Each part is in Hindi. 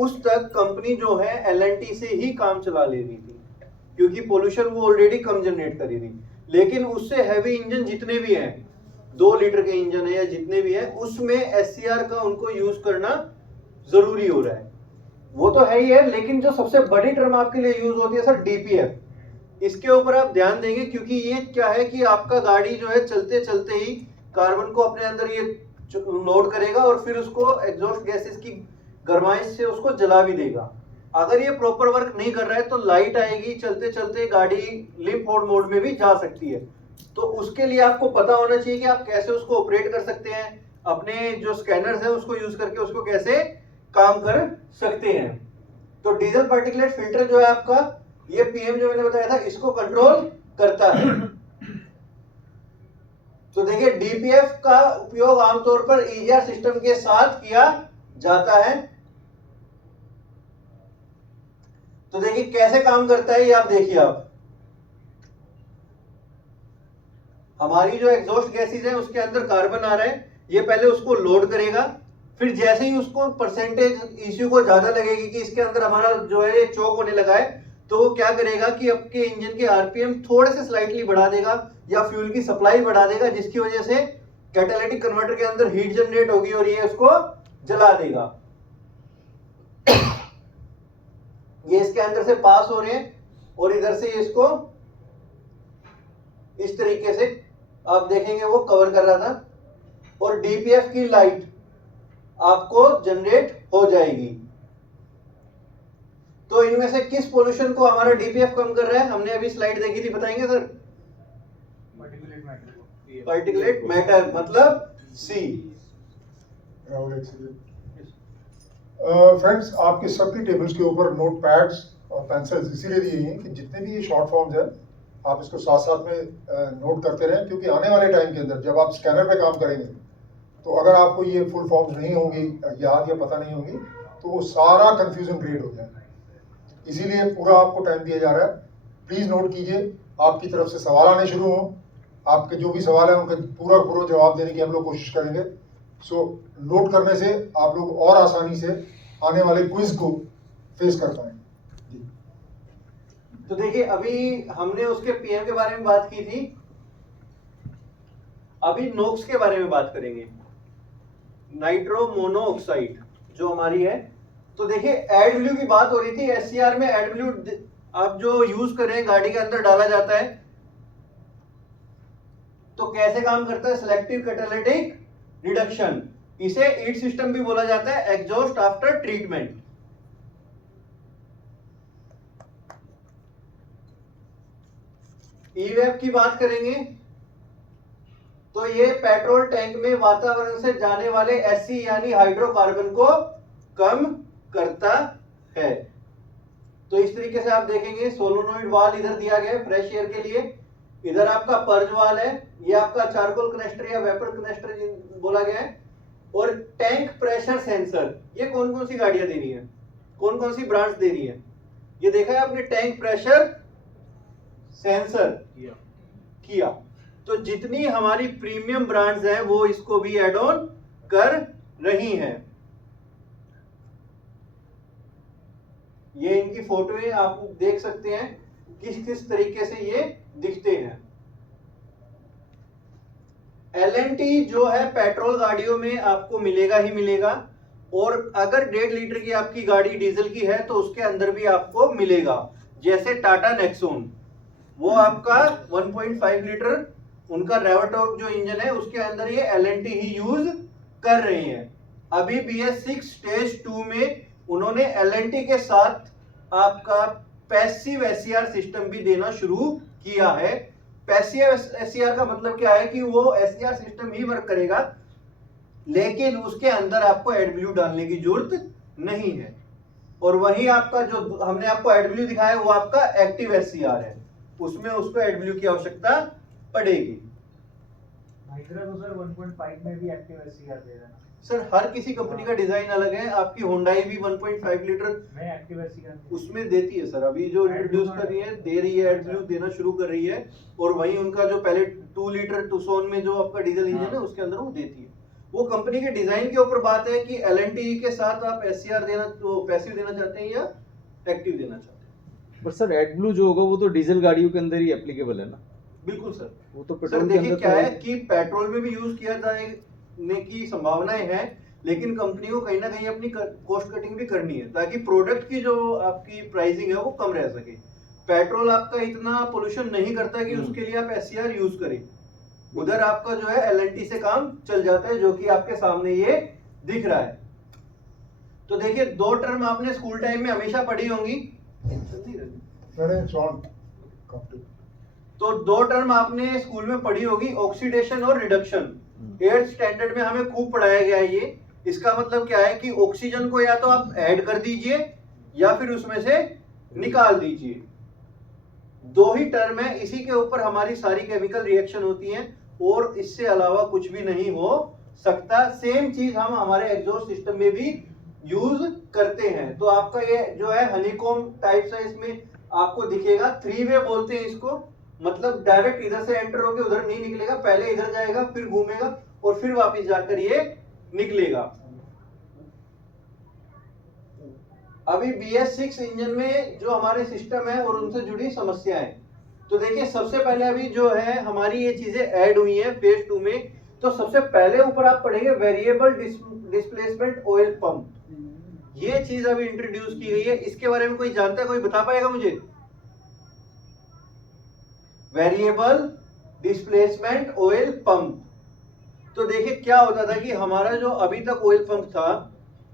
उस तक कंपनी जो है एलएनटी से ही काम चला ले रही थी, क्योंकि पोल्यूशन वो ऑलरेडी कम जनरेट कर रही थी। लेकिन उससे हैवी इंजन जितने भी हैं, 2 लीटर के इंजन है या जितने भी है, उसमें एससीआर का उनको यूज करना जरूरी हो रहा है। वो तो है ही है, लेकिन जो सबसे बड़ी टर्म आपके लिए यूज होती है सर डीपीएफ। इसके ऊपर आप ध्यान देंगे, क्योंकि ये क्या है कि आपका गाड़ी जो है चलते चलते ही कार्बन को अपने अंदर ये लोड करेगा और फिर उसको एग्जॉस्ट गैसेस की गर्माइश से उसको जला भी देगा। अगर ये प्रॉपर वर्क नहीं कर रहा है तो लाइट आएगी, चलते चलते गाड़ी लिम्प मोड में भी जा सकती है। तो उसके लिए आपको पता होना चाहिए कि आप कैसे उसको ऑपरेट कर सकते हैं, अपने जो स्कैनर्स है उसको यूज करके उसको कैसे काम कर सकते हैं। तो डीजल पार्टिकुलेट फिल्टर जो है आपका, ये पीएम जो मैंने बताया था इसको कंट्रोल करता है। तो देखिए डीपीएफ का उपयोग आमतौर पर ईजीआर सिस्टम के साथ किया जाता है। तो देखिए कैसे काम करता है ये आप देखिए। आप हमारी जो एग्जॉस्ट गैसेस है उसके अंदर कार्बन आ रहा है, ये पहले उसको लोड करेगा, फिर जैसे ही उसको परसेंटेज इश्यू को ज्यादा लगेगी कि इसके अंदर हमारा जो है ये चोक होने लगा है, तो वो क्या करेगा कि आपके इंजन के आरपीएम थोड़े से स्लाइटली बढ़ा देगा या फ्यूल की सप्लाई बढ़ा देगा, जिसकी वजह से कैटालिटिक कन्वर्टर के अंदर हीट जनरेट होगी और ये उसको जला देगा। ये इसके अंदर से पास हो रहे हैं और इधर से इसको इस तरीके से आप देखेंगे वो कवर कर रहा था, और डीपीएफ की लाइट आपको जनरेट हो जाएगी। तो इनमें से किस पोल्यूशन को हमारा डीपीएफ कम कर रहा है? हमने अभी स्लाइड देखी थी, बताएंगे सर? पार्टिकुलेट मैटर मतलब सी। फ्रेंड्स, आपके सबकी टेबल्स के ऊपर नोट पैड्स और पेंसिल्स इसीलिए दिए हैं कि जितने भी ये शॉर्ट फॉर्म्स हैं आप इसको साथ साथ में नोट करते रहें, क्योंकि आने वाले टाइम के अंदर जब आप स्कैनर पे काम करेंगे तो अगर आपको ये फुल फॉर्म्स नहीं होंगी याद या पता नहीं होंगी तो वो सारा कंफ्यूजन क्रिएट हो जाएगा। इसीलिए पूरा आपको टाइम दिया जा रहा है। प्लीज़ नोट कीजिए, आपकी तरफ से सवाल आने शुरू हों, आपके जो भी सवाल हैं उनका पूरा जवाब देने की हम लोग कोशिश करेंगे। सो नोट करने से आप लोग और आसानी से आने वाले क्विज को फेस कर पाएंगे। तो देखिए अभी हमने उसके पीएम के बारे में बात की थी, अभी नोक्स के बारे में बात करेंगे, नाइट्रो मोनोऑक्साइड जो हमारी है। तो देखिए एडब्ल्यू की बात हो रही थी, एससीआर में एडब्ल्यू आप जो यूज कर रहे हैं गाड़ी के अंदर डाला जाता है, तो कैसे काम करता है? सिलेक्टिव कैटालिटिक रिडक्शन, इसे ईट सिस्टम भी बोला जाता है, एग्जॉस्ट आफ्टर ट्रीटमेंट। ईवेप की बात करेंगे तो ये पेट्रोल टैंक में वातावरण से जाने वाले एससी यानी हाइड्रोकार्बन को कम करता है। तो इस तरीके से आप देखेंगे सोलोनॉइड वाल इधर दिया गया है फ्रेश एयर के लिए, इधर आपका पर्ज वाल है, ये आपका चारकोल कनेक्टर या वेपर कनेक्टर बोला गया है, और टैंक प्रेशर सेंसर। ये कौन कौन सी गाड़ियां दे रही है, कौन कौन सी ब्रांड्स दे रही है? ये देखा है आपने, टैंक प्रेशर सेंसर किया। तो जितनी हमारी प्रीमियम ब्रांड्स हैं वो इसको भी एड ऑन कर रही हैं। ये इनकी फोटोएं आप देख सकते हैं किस किस तरीके से ये दिखते हैं। एलएनटी जो है पेट्रोल गाड़ियों में आपको मिलेगा ही मिलेगा, और अगर 1.5 लीटर की आपकी गाड़ी डीजल की है तो उसके अंदर भी आपको मिलेगा। जैसे टाटा नेक्सॉन, वो आपका 1.5 लीटर उनका रेवटॉर्क जो इंजन है उसके अंदर ये एलएनटी ही यूज कर रहे हैं। अभी BS6 स्टेज 2 में उन्होंने एलएनटी के साथ आपका पैसिव एससीआर सिस्टम भी देना शुरू किया है। पैसिव एससीआर का मतलब क्या है कि वो एससीआर सिस्टम ही वर्क करेगा, लेकिन उसके अंदर आपको एडब्ल्यू डालने की जरूरत नहीं है। और वही आपका जो हमने आपको एडब्ल्यू दिखाया वो आपका एक्टिव एससीआर है, उसमें उसको एडब्ल्यू की आवश्यकता पड़ेगी। महिंद्रा तो सर 1.5 में भी एक्टिव एससीआर दे रहा है ना सर, हर किसी कंपनी का डिजाइन अलग है। आपकी होंडाई भी 1.5 लीटर में एक्टिव एससीआर उसमें देती है सर, अभी जो इंट्रोड्यूस कर रही है दे रही है, एडब्ल्यू देना शुरू कर रही है। और वहीं उनका जो पहले 2 लीटर टुक्सॉन में जो आपका डीजल इंजन है उसके अंदर वो देती है। वो कंपनी के डिजाइन के ऊपर बात है कि LNTE के साथ आप SCR देना, तो पैसिव देना चाहते हैं या एक्टिव देना चाहते हैं। पर सर एडब्लू जो होगा वो तो डीजल गाड़ियों के अंदर ही एप्लीकेबल है ना। बिल्कुल सर। वो तो सर पेट्रोल के देखिए अंदर क्या तो है कि पेट्रोल में भी यूज किया जाने की संभावनाएं हैं, लेकिन कंपनी को कहीं ना कहीं अपनी कॉस्ट कटिंग भी करनी है ताकि प्रोडक्ट की जो आपकी प्राइसिंग है वो कम रह सके। पेट्रोल आपका इतना पोल्यूशन नहीं करता कि उसके लिए आप SCR यूज करें, उधर आपका जो है LNT से काम चल जाता है, जो कि आपके सामने ये दिख रहा है। तो देखिए 2 टर्म आपने स्कूल टाइम में हमेशा पढ़ी होंगी। मैंने सॉन्ग कंप्लीट। तो 2 टर्म आपने स्कूल में पढ़ी होगी, ऑक्सीडेशन और रिडक्शन। 8th स्टैंडर्ड में हमें खूब पढ़ाया गया है ये। इसका मतलब क्या है कि ऑक्सीजन को या तो आप ऐड कर दीजिए या फिर उसमें से निकाल दीजिए, 2 ही टर्म है, इसी के ऊपर हमारी सारी केमिकल रिएक्शन होती हैं और इससे अलावा कुछ भी नहीं हो सकता। सेम चीज हम हमारे एग्जॉस्ट सिस्टम में भी यूज करते हैं। तो आपका ये जो है हनीकॉम टाइप है, इसमें आपको दिखेगा 3 वे बोलते हैं इसको, मतलब डायरेक्ट इधर से एंटर होके उधर नहीं निकलेगा, पहले इधर जाएगा फिर घूमेगा और फिर वापस जाकर ये निकलेगा। अभी BS6 इंजन में जो हमारे सिस्टम है और उनसे जुड़ी समस्याएं, तो देखिए सबसे पहले अभी जो है हमारी ये चीजें ऐड हुई हैं फेज 2 में। तो सबसे पहले ऊपर आप पढ़ेंगे वेरिएबल डिस्प्लेसमेंट ऑयल पंप, ये चीज अभी इंट्रोड्यूस की गई है। इसके बारे में कोई जानता है, कोई बता पाएगा मुझे? Variable displacement oil pump. तो देखिए क्या होता था कि हमारा जो अभी तक ऑयल पंप था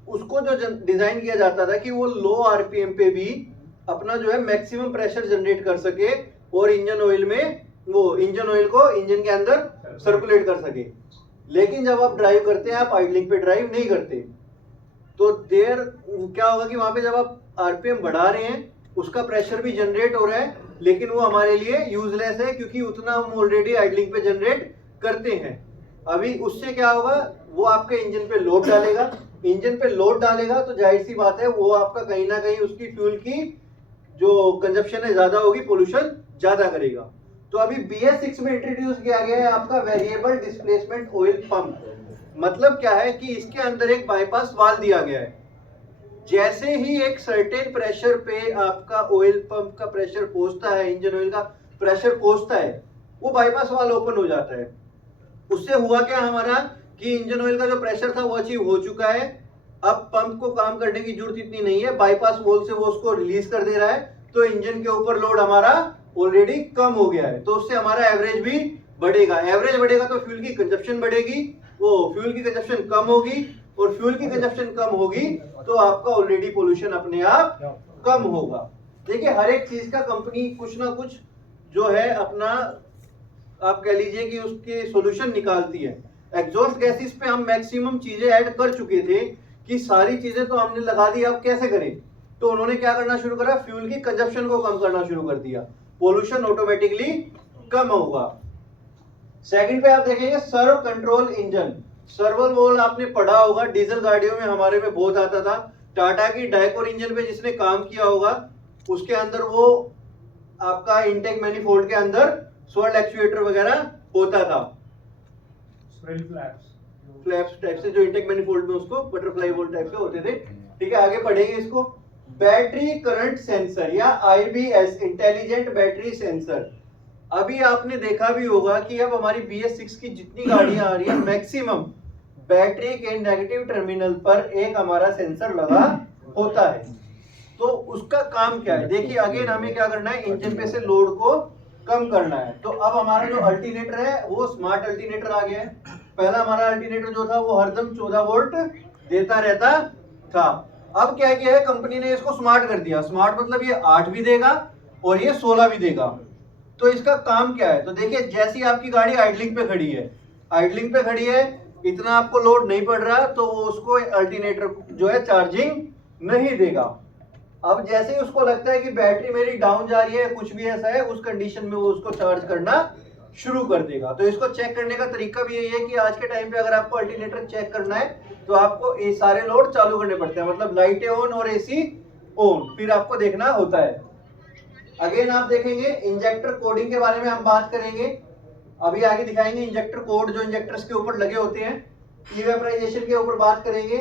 उसको जो डिजाइन किया जाता था कि वो लो RPM पे भी अपना जो है मैक्सिमम प्रेशर जनरेट कर सके और इंजन ऑयल में वो इंजन ऑयल को इंजन के अंदर सर्कुलेट कर सके। लेकिन जब आप ड्राइव करते हैं, आप आइडलिंग पे ड्राइव नहीं करते, तो देर क्या होगा कि वहां पे जब आप RPM बढ़ा रहे हैं उसका प्रेशर भी जनरेट हो रहा है, लेकिन वो हमारे लिए यूजलेस है क्योंकि उतना हम ऑलरेडी आइडलिंग पे जनरेट करते हैं। अभी उससे क्या होगा, वो आपके इंजन पे लोड डालेगा, इंजन पे लोड डालेगा तो जाहिर सी बात है वो आपका कहीं ना कहीं उसकी फ्यूल की जो कंजप्शन है ज्यादा होगी, पोल्यूशन ज्यादा करेगा। तो अभी BS6 में इंट्रोड्यूस किया गया है आपका वेरिएबल डिस्प्लेसमेंट ऑयल पंप। मतलब क्या है कि इसके अंदर एक बाईपास वाल्व दिया गया है, जैसे ही एक सर्टेन प्रेशर पे आपका ऑयल पंप का प्रेशर पहुंचता है, इंजन ऑयल का प्रेशर पहुंचता है, वो बाईपास वाल्व ओपन हो जाता है। उससे हुआ क्या हमारा कि इंजन ऑयल का जो प्रेशर था वो अचीव हो चुका है, अब पंप को काम करने की जरूरत इतनी नहीं है, बाईपास वाल्व से वो उसको रिलीज कर दे रहा है, तो इंजन के ऊपर लोड हमारा ऑलरेडी कम हो गया है, तो उससे हमारा एवरेज भी बढ़ेगा। एवरेज बढ़ेगा तो फ्यूल की कंजप्शन बढ़ेगी, वो फ्यूल की कंजप्शन कम होगी और फ्यूल की कंजप्शन कम होगी तो आपका ऑलरेडी पोल्यूशन अपने आप कम होगा। देखिए हर एक चीज का कंपनी कुछ ना कुछ जो है अपना आप कह लीजिए कि उसके सॉल्यूशन निकालती है। एग्जॉस्ट गैसेस पे हम मैक्सिमम चीजें ऐड कर चुके थे कि सारी चीजें तो हमने लगा दी, अब कैसे करें? तो उन्होंने क्या करना शुरू करा, फ्यूल की कंजप्शन को कम करना शुरू कर दिया, पोल्यूशन ऑटोमेटिकली कम होगा। सेकंड पे आप देखेंगे सर्व कंट्रोल इंजन। सर्वो वॉल्व आपने पढ़ा होगा, डीजल गाड़ियों में हमारे में बहुत आता था। टाटा की डाइकोर इंजन पे जिसने काम किया होगा उसके अंदर वो आपका इनटेक मैनिफोल्ड के अंदर स्वर्ल एक्चुएटर वगैरह होता था, फ्लैप्स टाइप से जो इनटेक मैनिफोल्ड में उसको बटरफ्लाई वॉल्व टाइप से होते थे। ठीक है, आगे पढ़ेंगे इसको। बैटरी करंट सेंसर या IBS, इंटेलिजेंट बैटरी सेंसर। अभी आपने देखा भी होगा कि अब हमारी BS6 की जितनी गाड़ियां आ रही है मैक्सिमम बैटरी के नेगेटिव टर्मिनल पर एक हमारा सेंसर लगा होता है। तो उसका काम क्या है, देखिए अगेन हमें क्या करना है, इंजन पे से लोड को कम करना है। तो अब हमारा जो अल्टरनेटर है वो स्मार्ट अल्टरनेटर आ गया है। पहला हमारा अल्टरनेटर जो था वो हरदम 14 वोल्ट देता रहता था, अब क्या किया है कंपनी ने, इसको स्मार्ट कर दिया। स्मार्ट मतलब ये 8 भी देगा और ये 16 भी देगा। तो इसका काम क्या है, तो देखिए जैसी आपकी गाड़ी आइडलिंग पे खड़ी है, आइडलिंग पे खड़ी है, इतना आपको लोड नहीं पड़ रहा, तो वो उसको अल्टरनेटर जो है चार्जिंग नहीं देगा। अब जैसे ही उसको लगता है कि बैटरी मेरी डाउन जा रही है, कुछ भी ऐसा है, उस कंडीशन में वो उसको चार्ज करना शुरू कर देगा। तो इसको चेक करने का तरीका भी यही है कि आज के टाइम पे अगर आपको अल्टरनेटर चेक करना है तो आपको ये सारे लोड चालू करने पड़ते हैं, मतलब लाइटें ऑन और AC ऑन, फिर आपको देखना होता है। अगेन आप देखेंगे इंजेक्टर कोडिंग के बारे में हम बात करेंगे, अभी आगे दिखाएंगे इंजेक्टर कोड जो इंजेक्टर्स के ऊपर लगे होते हैं। इवेपराइजेशन के ऊपर बात करेंगे।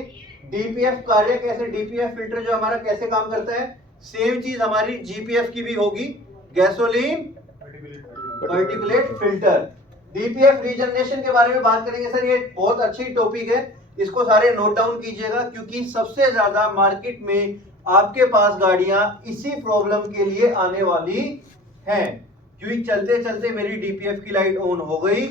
डीपीएफ कार्य कैसे, डीपीएफ फिल्टर जो हमारा कैसे काम करता है, सेम चीज हमारी जीपीएफ की भी होगी, gasoline particulate filter. DPF regeneration के बारे में बात करेंगे सर, ये बहुत अच्छी टॉपिक है, इसको सारे नोट डाउन कीजिएगा, क्योंकि सबसे ज्यादा मार्केट में आपके पास गाड़ियां इसी प्रॉब्लम के लिए आने वाली हैं। क्योंकि चलते चलते मेरी डीपीएफ की लाइट ऑन हो गई,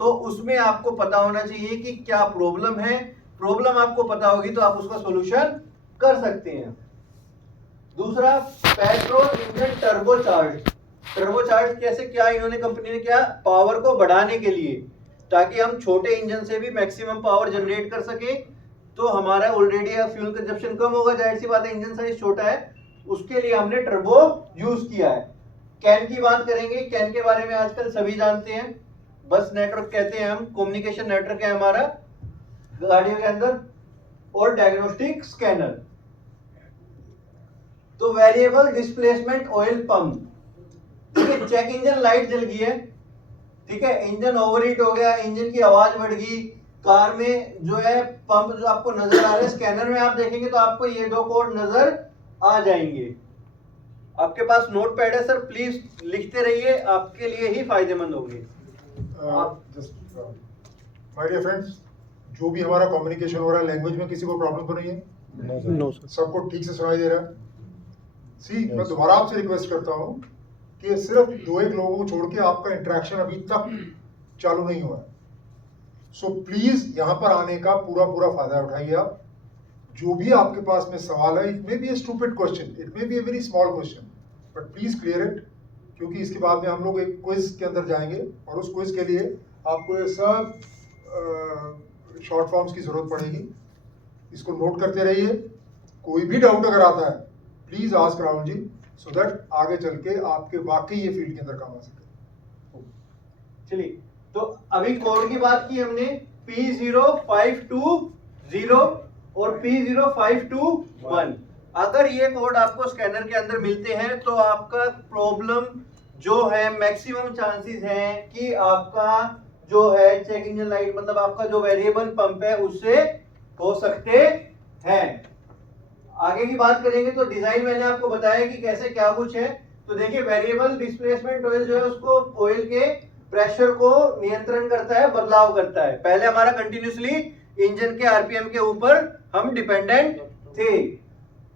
तो उसमें आपको पता होना चाहिए कि क्या प्रॉब्लम है। प्रॉब्लम आपको पता होगी तो आप उसका सॉल्यूशन कर सकते हैं। दूसरा, पेट्रोल इंजन टर्बोचार्ज। टर्बोचार्ज कैसे, क्या इन्होंने कंपनी ने किया, पावर को बढ़ाने के लिए, ताकि हम छोटे इंजन से भी मैक्सिमम पावर जनरेट कर सके। तो हमारा ऑलरेडी फ्यूल कंजप्शन कम होगा, जाहिर सी बात है, इंजन साइज छोटा है, उसके लिए हमने टर्बो यूज किया है। कैन की बात करेंगे, कैन के बारे में आजकल सभी जानते हैं, बस नेटवर्क कहते हैं हम, कम्युनिकेशन नेटवर्क है हमारा गाड़ियों के अंदर, और डायग्नोस्टिक स्कैनर। तो वेरिएबल डिस्प्लेसमेंट ऑयल पंप, ठीक है, चेक इंजन लाइट जल गई है, ठीक है, इंजन ओवरहीट हो गया, इंजन की आवाज बढ़ गई, कार में जो है पंप जो आपको नजर आ रहे हैं, स्कैनर में आप देखेंगे तो आपको ये दो कोड नजर आ जाएंगे। आपके पास नोट पैड है सर, प्लीज लिखते रहिए, आपके लिए ही फायदेमंद होंगे। माय डियर फ्रेंड्स, जो भी हमारा कम्युनिकेशन हो रहा है, लैंग्वेज में किसी को प्रॉब्लम तो नहीं है? No sir. सबको ठीक से सुनाई दे रहा है? मैं दोबारा आपसे रिक्वेस्ट करता हूँ कि सिर्फ दो एक लोगों को छोड़ के आपका इंटरेक्शन अभी तक चालू नहीं हुआ है। सो प्लीज यहाँ पर आने का पूरा पूरा फायदा उठाइए आप। जो भी आपके पास में सवाल है, it may be A stupid question, it may be a very small question, but please clear it, क्योंकि इसके बाद में हम लोग एक क्विज के अंदर जाएंगे, और उस क्विज के लिए आपको ये सब शॉर्ट फॉर्म्स की जरूरत पड़ेगी। इसको नोट करते रहिए, कोई भी डाउट अगर आता है please ask Rahul ji, so that आगे चल के आपके वाकई ये फील्ड के अंदर काम आ सके। चलिए, तो अभी कोड की बात की हमने, P0520 और P0521। अगर ये कोड आपको स्कैनर के अंदर मिलते हैं तो आपका प्रॉब्लम जो है, मैक्सिमम चांसेस हैं कि आपका जो है चेक इंजन लाइट, मतलब आपका जो वेरिएबल पंप है, उससे हो सकते हैं। आगे की बात करेंगे तो डिजाइन मैंने आपको बताया कि कैसे क्या कुछ है। तो देखिए, वेरिएबल डिस्प्लेसमेंट ऑयल जो है उसको ऑयल के प्रेशर को नियंत्रण करता है, बदलाव करता है। पहले हमारा कंटिन्यूसली इंजन के आरपीएम के ऊपर हम डिपेंडेंट थे।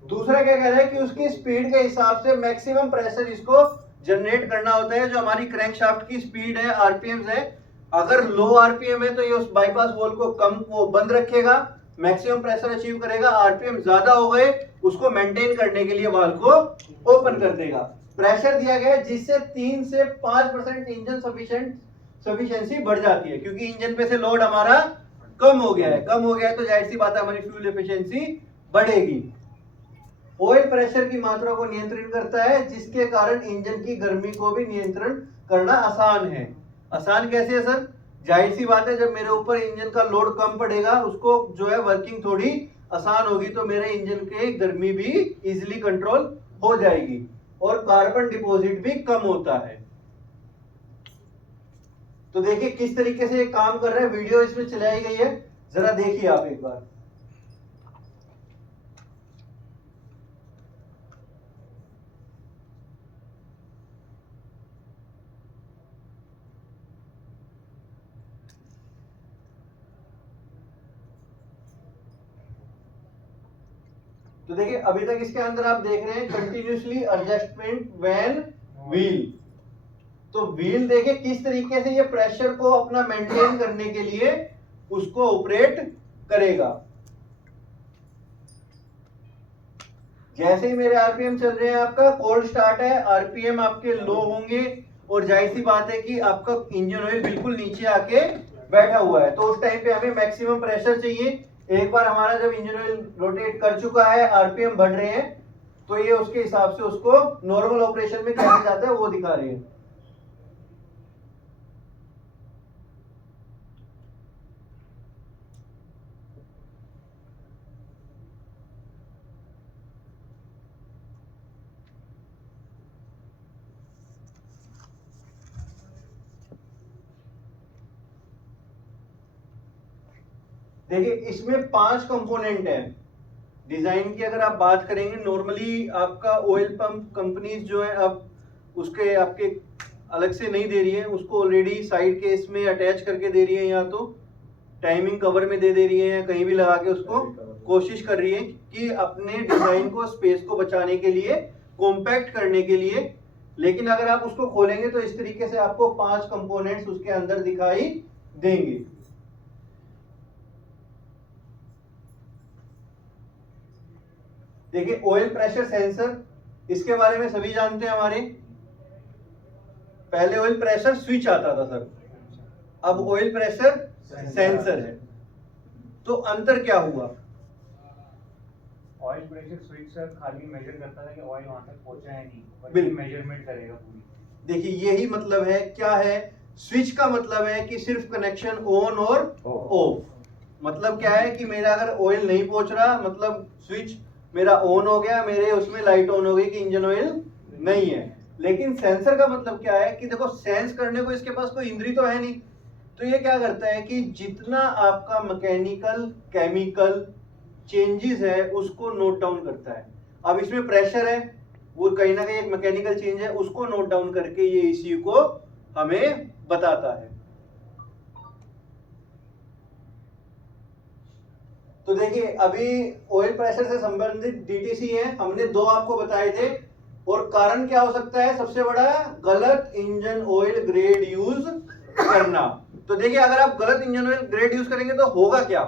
दूसरा क्या कह रहा है कि उसकी स्पीड के हिसाब से मैक्सिमम प्रेशर इसको जनरेट करना होता है, जो हमारी क्रैंकशाफ्ट की स्पीड है, आरपीएम है। अगर लो आरपीएम है तो ये उस बाईपास वॉल्व को कम, वो बंद रखेगा, मैक्सिमम प्रेशर अचीव करेगा। आरपीएम ज्यादा हो गए, उसको मेंटेन करने के लिए वाल्व को ओपन कर देगा। प्रेशर दिया गया है जिससे 3 से 5% इंजन सफिशिएंसी बढ़ जाती है, क्योंकि इंजन पे से लोड हमारा कम हो गया है। कम हो गया है तो जाहिर सी बात है हमारी फ्यूल एफिशिएंसी बढ़ेगी। ऑयल प्रेशर की मात्रा को नियंत्रित करता है, जिसके कारण इंजन की गर्मी को भी नियंत्रण करना आसान है। आसान कैसे है सर? जाहिर सी बात है, जब मेरे ऊपर इंजन का लोड कम पड़ेगा, उसको जो है वर्किंग थोड़ी आसान होगी, तो मेरे इंजन के गर्मी भी इजीली कंट्रोल हो जाएगी, और कार्बन डिपॉजिट भी कम होता है। तो देखिए किस तरीके से ये काम कर रहा है, वीडियो इसमें चलाई गई है, जरा देखिए आप एक बार। तो देखिए अभी तक इसके अंदर आप देख रहे हैं कंटिन्यूसली एडजस्टमेंट व्हेन व्हील। तो व्हील देखिए किस तरीके से ये प्रेशर को अपना मेंटेन करने के लिए उसको ऑपरेट करेगा। जैसे ही मेरे आरपीएम चल रहे हैं, आपका कोल्ड स्टार्ट है, आरपीएम आपके लो होंगे, और जाहिर सी बात है कि आपका इंजन ऑयल बिल्कुल नीचे आके बैठा हुआ है, तो उस टाइम पे हमें मैक्सिमम प्रेशर चाहिए। एक बार हमारा जब इंजन ऑयल रोटेट कर चुका है, आरपीएम बढ़ रहे हैं, तो ये उसके हिसाब से उसको नॉर्मल ऑपरेशन में कैसे जाता है वो दिखा रहे हैं। देखिए इसमें 5 कंपोनेंट हैं। डिजाइन की अगर आप बात करेंगे, नॉर्मली आपका ऑयल पंप कंपनीज जो है अब उसके आपके अलग से नहीं दे रही है, उसको ऑलरेडी साइड के इसमें अटैच करके दे रही है, या तो टाइमिंग कवर में दे रही है, या कहीं भी लगा के उसको कोशिश कर रही है कि अपने डिजाइन को, स्पेस को बचाने के लिए, कॉम्पैक्ट करने के लिए। लेकिन अगर आप उसको खोलेंगे तो इस तरीके से आपको 5 कंपोनेंट्स उसके अंदर दिखाई देंगे। देखिए ऑयल प्रेशर सेंसर, इसके बारे में सभी जानते हैं हमारे। पहले ऑयल प्रेशर स्विच आता था सर, अब ऑयल प्रेशर सेंसर है। तो अंतर क्या हुआ? ऑयल प्रेशर स्विच सर खाली मेजर करता था कि ऑयल वहां तक पहुंचा है नहीं, बल्कि बिल्कुल। मेजरमेंट करेगा पूरी। देखिए यही मतलब है, क्या है स्विच का मतलब है कि सिर्फ कनेक्शन ऑन और ऑफ। मतलब क्या है कि मेरा अगर ऑयल नहीं पहुंच रहा, मतलब स्विच मेरा ऑन हो गया, मेरे उसमें लाइट ऑन हो गई कि इंजन ऑयल नहीं है। लेकिन सेंसर का मतलब क्या है कि देखो सेंस करने को इसके पास कोई इंद्री तो है नहीं, तो ये क्या करता है कि जितना आपका मैकेनिकल केमिकल चेंजेस है उसको नोट डाउन करता है। अब इसमें प्रेशर है, वो कहीं ना कहीं एक मैकेनिकल चेंज है, उसको नोट डाउन करके ये ECU को हमें बताता है। तो देखिए अभी ऑयल प्रेशर से संबंधित DTC है, हमने 2 आपको बताए थे। और कारण क्या हो सकता है सबसे बड़ा? गलत इंजन ऑयल ग्रेड यूज करना। तो देखिए अगर आप गलत इंजन ऑयल ग्रेड यूज करेंगे तो होगा क्या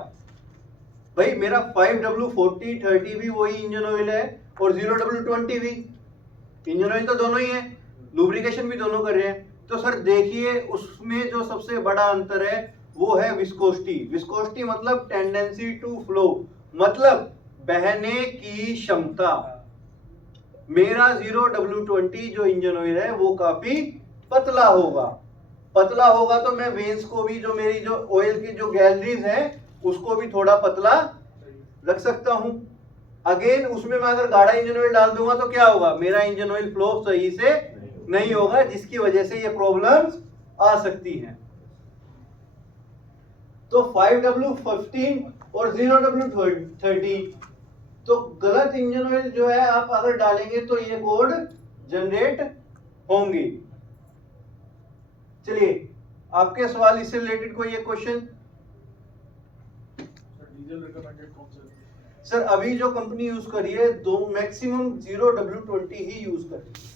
भाई? मेरा 5W40 30 भी वही इंजन ऑयल है और 0W20 भी इंजन ऑयल, तो दोनों ही है, लुब्रिकेशन भी दोनों कर रहे हैं। तो सर देखिए उसमें जो सबसे बड़ा अंतर है वो है विस्कोसिटी। विस्कोसिटी मतलब टेंडेंसी टू फ्लो, मतलब बहने की क्षमता। मेरा 0W20 जो इंजन ऑयल है वो काफी पतला होगा। पतला होगा तो मैं वेन्स को भी, जो मेरी जो ऑयल की जो गैलरीज है उसको भी थोड़ा पतला रख सकता हूं। अगेन उसमें मैं अगर गाढ़ा इंजन ऑयल डाल दूंगा तो क्या होगा? मेरा इंजन ऑयल फ्लो सही से नहीं होगा, जिसकी वजह से ये प्रॉब्लम्स आ सकती हैं। तो 5W15 और 0W30, तो गलत इंजन ऑयल जो है आप अगर डालेंगे तो ये कोड जनरेट होंगे। चलिए आपके सवाल इससे रिलेटेड कोई एक क्वेश्चन? डीजल रिकमेंडेड कौन सा है? सर अभी जो कंपनी यूज कर रही है, दो मैक्सिमम 0W20 ही यूज कर रही है।